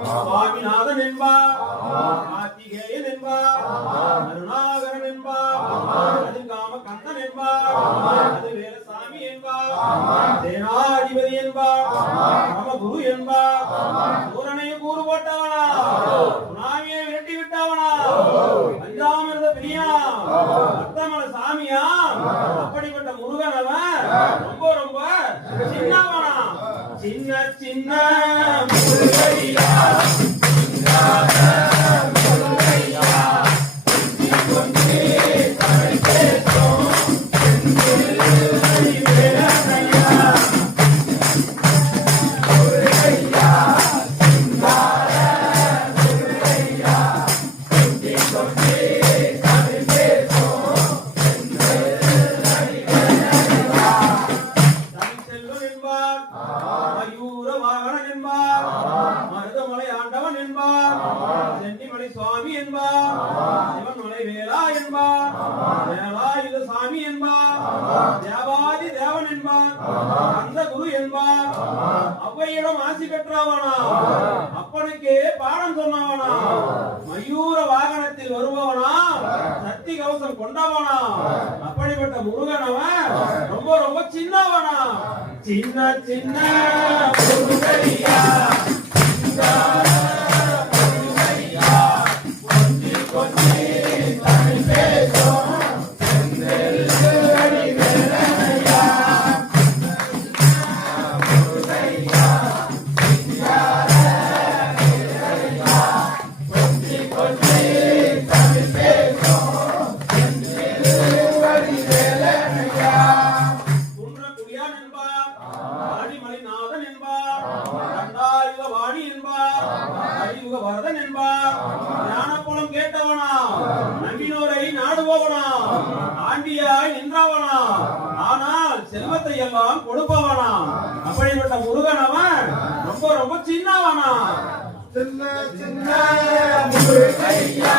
சுவாமிநாதன் என்பார், கார்த்திகேயன் என்பார், அருணாகரன் என்பார், அதுகாம கந்தன் என்பார், அது வேலசாமி என்பார், சேனாதிபதி என்பார், ராமகுரு என்பார், சூரனை கூறு போட்டவனா, சுனாமியை விரட்டி விட்டவனா, பஞ்சாமிரத பிரியா, அத்தமல சாமியா, அப்படிப்பட்ட முருகன் அவன் ரொம்ப ரொம்ப சின்னவனா, சின்ன சின்ன முருகையா சுவாமி என்பார், சிவன்மலை வேலா என்பார், வேலாயுத சாமி என்பார், தேவாதி தேவன் என்பார், அந்த குரு என்பார், அவ்வையிடம் ஆசி பெற்றவனா, அப்பனுக்கே பாடம் சொன்னவனா, மயூர வாகனத்தில் வருபவனா, சக்தி கவசம் கொண்டவனா, அப்படிப்பட்ட முருகனவன் ரொம்ப ரொம்ப சின்னவனா, சின்ன சின்ன முருகையா வரதன் என்பார், ஞானப்பழம் கேட்டவனா, நம்பினோரை நாடுபவனா, ஆண்டியாய் நின்றவனா, ஆனால் செல்வத்தை எல்லாம் கொடுப்பவனா, அப்படிப்பட்ட முருகன் அவன் ரொம்ப ரொம்ப சின்னவனா, சின்ன சின்ன முருகையா